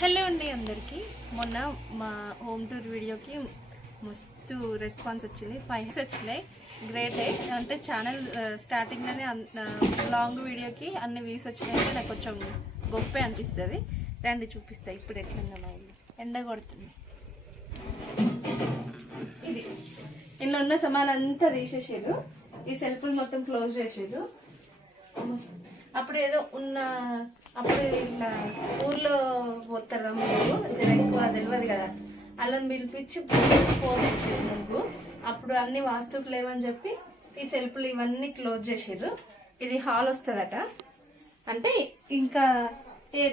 Hello అండి అందరికీ మొన్న మా హోమ్ టూర్ వీడియోకి మస్తు రెస్పాన్స్ వచ్చింది 5 వచ్చినాయి గ్రేట్ అంటే ఛానల్ స్టార్టింగ్లోనే లాంగ్ వీడియోకి అన్ని వ్యూస్ వచ్చినాయంటే నాకు కొంచెం గొప్పే అనిపిస్తుంది రండి చూపిస్తాయి ఇప్పుడు ఎట్లుందో మా ఇల్లు ఎండ కొడుతుంది ఇది ఇందులో ఉన్న సామాన్ అంతా తీసేసారు ఈ సెల్ఫ్లు మొత్తం క్లోజ్ చేసారు అప్పుడు ఏదో ఉన్న అప్పుడు ఇట్లా ఊర్లో పోతారా మీరు జర ఎక్కువ తెలియదు కదా అల్లని పిలిపించి పోనిచ్చారు ముగ్గు అప్పుడు అన్ని వాస్తువులు లేవని చెప్పి ఈ సెల్ఫ్లు ఇవన్నీ క్లోజ్ చేసారు ఇది హాల్ వస్తుందట అంటే ఇంకా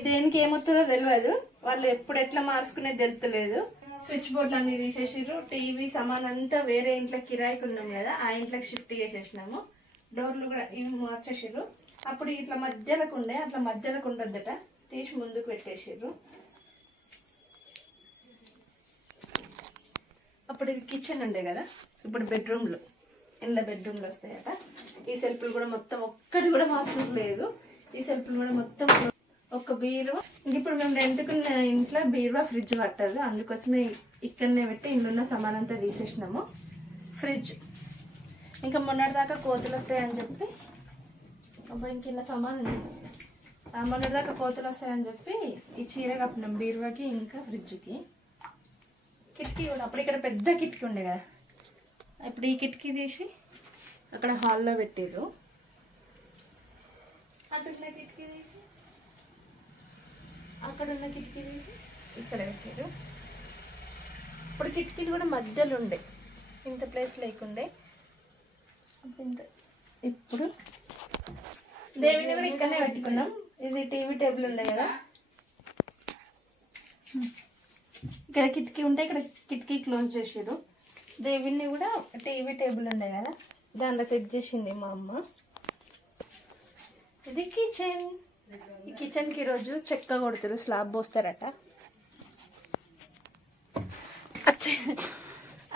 దేనికి ఏమవుతుందో తెలియదు వాళ్ళు ఎప్పుడు ఎట్లా మార్చుకునేది తెలుస్తలేదు స్విచ్ బోర్డులు అన్ని తీసేసారు టీవీ సామాన్ అంతా వేరే ఇంట్లో కిరాయికి ఉన్నాం కదా ఆ ఇంట్లోకి షిఫ్ట్ చేసేసినాము డోర్లు కూడా ఇవి మార్చేసారు అప్పుడు ఇట్లా మధ్యలోకి ఉండే అట్లా మధ్యలోకి ఉండొద్దట తీసి ముందుకు పెట్టేసారు అప్పుడు ఇది కిచెన్ ఉండే కదా ఇప్పుడు బెడ్రూమ్లు ఇంట్లో బెడ్రూమ్లు వస్తాయట ఈ సెల్ఫ్లు కూడా మొత్తం ఒక్కటి కూడా వాస్తు లేదు ఈ సెల్ఫ్లు కూడా మొత్తం ఒక బీరువా ఇప్పుడు మేము రెంట్కున్న ఇంట్లో బీరువా ఫ్రిడ్జ్ పట్టదు అందుకోసమే ఇక్కడనే పెట్టి ఇంట్లో సామానంతా తీసేసినాము ఫ్రిడ్జ్ ఇంకా మొన్నటిదాకా కోతులు వస్తాయని చెప్పి అబ్బా ఇంక ఇలా సామాన్ ఉంది మొన్నటిదాకా కోతులు వస్తాయని చెప్పి ఈ చీర కప్పినాం బీరువాకి ఇంకా ఫ్రిడ్జ్కి కిటికీ కూడా అప్పుడు ఇక్కడ పెద్ద కిటికీ ఉండే కదా ఇప్పుడు ఈ కిటికీ తీసి అక్కడ హాల్లో పెట్టారు అక్కడున్న కిటికీ తీసి అక్కడున్న కిటికీ తీసి ఇక్కడ పెట్టారు ఇప్పుడు కిటికీలు కూడా మధ్యలో ఉండే ఇంత ప్లేస్ లేకుండే ఇప్పుడు దేవిని కూడా ఇక్కడనే పెట్టుకున్నాం ఇది టీవీ టేబుల్ ఉండే కదా ఇక్కడ కిటికీ ఉంటే ఇక్కడ కిటికీ క్లోజ్ చేసారు దేవిని కూడా టీవీ టేబుల్ ఉండే కదా దాంట్లో సెట్ చేసింది మా అమ్మ ఇది కిచెన్ ఈ కిచెన్కి ఈరోజు చెక్క కొడతారు స్లాబ్ పోస్తారట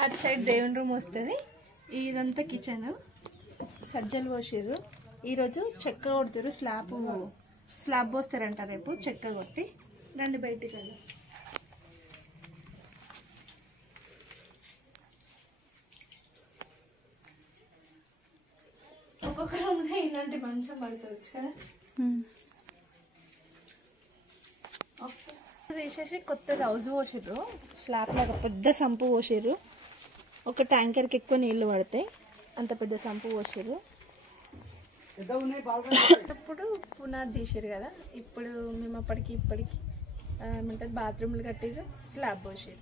అటు సైడ్ దేవుని రూమ్ వస్తుంది ఇదంతా కిచెన్ సజ్జలు పోసారు ఈరోజు చెక్క కొడతారు స్లాబ్ పోస్తారంట రేపు చెక్క కొట్టి రండి బయటికి రండి ఒక్కొక్క రూమ్లో ఇలాంటి మంచం పడుతుంది కదా తీసేసి కొత్త హౌస్ పోసారు స్లాబ్ లాగా పెద్ద సంపు పోసారు ఒక ట్యాంకర్కి ఎక్కువ నీళ్లు పడతాయి అంత పెద్ద సంపు పోసారు అప్పుడు పునాది తీసారు కదా ఇప్పుడు మేము అప్పటికి ఇప్పటికి ఏమంటారు బాత్రూమ్లు కట్టారు స్లాబ్ పోసారు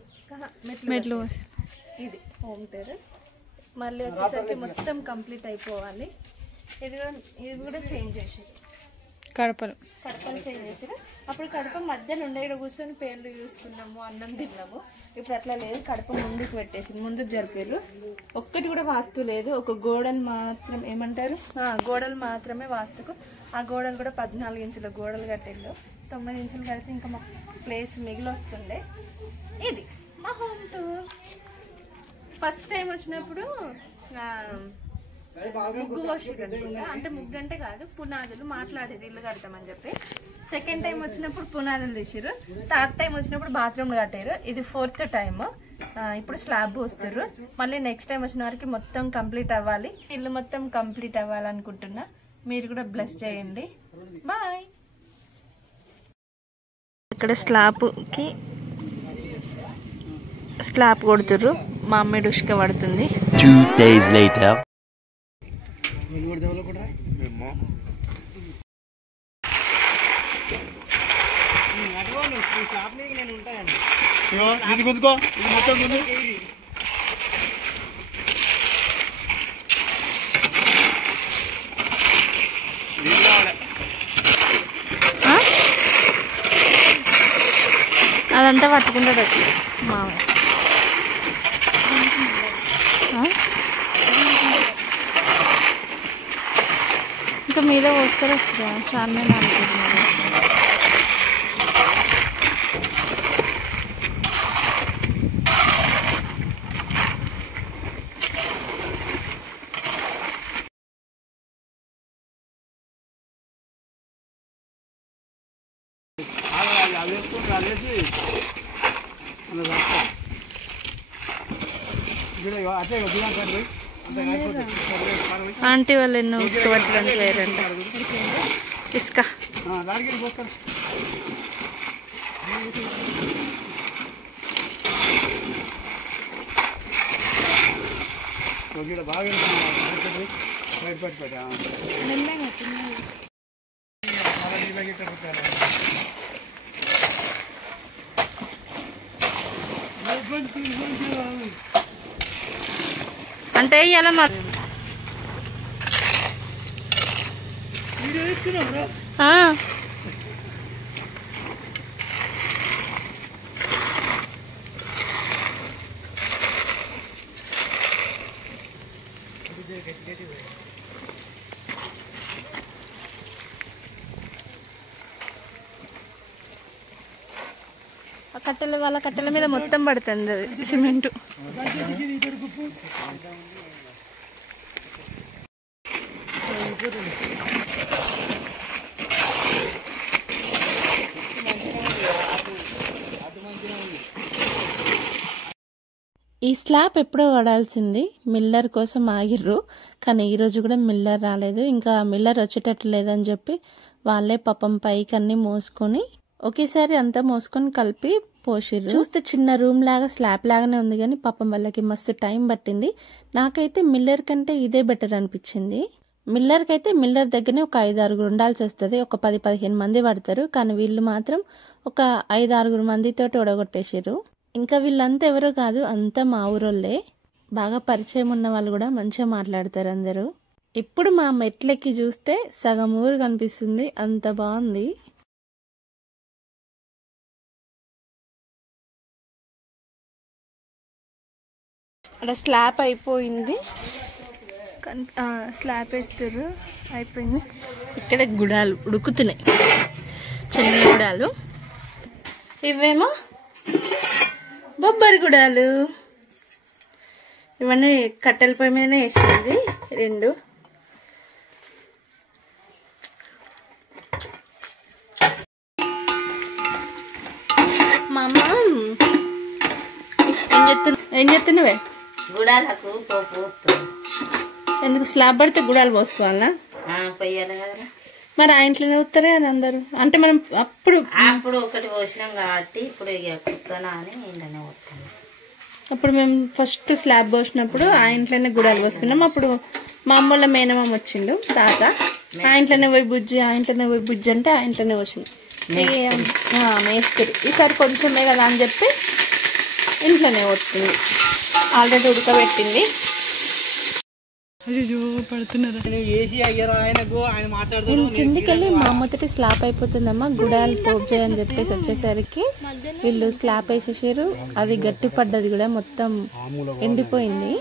మెట్లు ఇది హోమ్ టూర్ మళ్ళీ వచ్చేసరికి మొత్తం కంప్లీట్ అయిపోవాలి ఇది కూడా చేంజ్ చేసారు కడపలు చేంజ్ చేసారు అప్పుడు కడప మధ్యలో ఉండే ఇక్కడ కూర్చొని పేర్లు చూసుకున్నాము అన్నం తిన్నాము ఇప్పుడు అట్లా లేదు కడప ముందుకు పెట్టేసి ముందుకు జరిపారు ఒక్కటి కూడా వాస్తు లేదు ఒక గోడలు మాత్రం ఏమంటారు గోడలు మాత్రమే వాస్తుకు ఆ గోడలు కూడా 14 ఇంచుల గోడలు కట్టిండు 9 ఇంచులు కడితే ఇంకా మా ప్లేస్ మిగిలి వస్తుండే ఇది మా హోమ్ టూర్ ఫస్ట్ టైం వచ్చినప్పుడు ముగ్గు పోసిరు అంటే ముగ్గు అంటే కాదు పునాదులు మాట్లాడేది ఇల్లు కడతామని చెప్పి సెకండ్ టైం వచ్చినప్పుడు పునాదులు తీసారు థర్డ్ టైం వచ్చినప్పుడు బాత్రూమ్లు కట్టారు ఇది 4th టైం ఇప్పుడు స్లాబ్ పోస్తారు మళ్ళీ నెక్స్ట్ టైం వచ్చిన వరకు మొత్తం కంప్లీట్ అవ్వాలి ఇల్లు మొత్తం కంప్లీట్ అవ్వాలనుకుంటున్నా మీరు కూడా బ్లెస్ చేయండి బాయ్ ఇక్కడ స్లాబ్ కొడుతుర్రు మా అమ్మాయి డుష్క పడుతుంది 2 days later ఇది గుందుకో ఇది మొత్తం గుందు అదంతా పట్టుకుంటాడు మామయ్య ఇంకా మీద పోస్తారు చాలా అనుకుంటున్నారు ఆంటీ వాళ్ళు ఎన్నో ఇసుక పట్టడానికి వేరంట. ఇసుక బాగా అంటే ఇలా కట్టెల వాళ్ళ కట్టెల మీద మొత్తం పడుతుంది అది సిమెంటు. ఈ స్లాబ్ ఎప్పుడో పడాల్సింది, మిల్లర్ కోసం ఆగిర్రు. కానీ ఈరోజు కూడా మిల్లర్ రాలేదు. ఇంకా మిల్లర్ వచ్చేటట్టు లేదని చెప్పి వాళ్ళే పాపం పైకి అన్ని మోసుకొని ఒకేసారి అంతా మోసుకొని కలిపి పోసిర్రు. చూస్తే చిన్న రూమ్ లాగా స్లాబ్ లాగానే ఉంది కానీ పాపం వాళ్ళకి మస్తు టైం పట్టింది. నాకైతే మిల్లర్ కంటే ఇదే బెటర్ అనిపించింది. మిల్లర్కి అయితే మిల్లర్ దగ్గరనే ఒక 5-6 ఉండాల్సి వస్తుంది, ఒక 10-15 మంది పడతారు. కానీ వీళ్ళు మాత్రం ఒక 5-6 మందితోటి ఒడగొట్టేసారు. ఇంకా వీళ్ళంతా ఎవరో కాదు, అంతా మా ఊరోళ్ళే. బాగా పరిచయం ఉన్న వాళ్ళు కూడా మంచిగా మాట్లాడతారు అందరూ. ఇప్పుడు మా మెట్లెక్కి చూస్తే సగం ఊరు కనిపిస్తుంది, అంత బాగుంది. అక్కడ స్లాబ్ అయిపోయింది, స్లాబ్ వేస్తారు అయిపోయింది. ఇక్కడ గుడాలు ఉడుకుతున్నాయి, చిన్న గుడాలు. ఇవేమో బొబ్బరి గుడాలు. ఇవన్నీ కట్టెల పొయ్యి మీదనే వేసింది 2. మా అమ్మ ఏం చెప్తున్నావే? గుడాలకు పోపు. ఎందుకు స్లాబ్ పడితే గుడాలు పోసుకోవాలా? పొయ్యాలి కదా మరి ఆ ఇంట్లోనే వస్తారే అని అందరు. అంటే మనం అప్పుడు ఒకటి పోసినాం కాబట్టి ఇప్పుడు కుక్కనా అని ఇంట్లోనే వస్తాను. అప్పుడు మేము ఫస్ట్ స్లాబ్ పోసినప్పుడు ఆ ఇంట్లోనే గుడాలు పోసుకున్నాం. అప్పుడు మా అమ్మల మేనమామ వచ్చిండు తాత, ఆ ఇంట్లోనే పోయి బుజ్జి, ఆ ఇంట్లోనే పోయి బుజ్జి అంటే ఆ ఇంట్లోనే వచ్చింది మేస్త్రి. ఈసారి కొంచెమే కదా అని చెప్పి ఇంట్లోనే వస్తుంది. ఆల్రెడీ ఉడకబెట్టింది. నేను కిందికి వెళ్ళి మా అమ్మతోటి స్లాబ్ అయిపోతుందమ్మా గుడాలు పోపు చేయని చెప్పేసి వచ్చేసరికి వీళ్ళు స్లాబ్ వేసేసారు. అది గట్టి పడ్డది కూడా మొత్తం ఎండిపోయింది.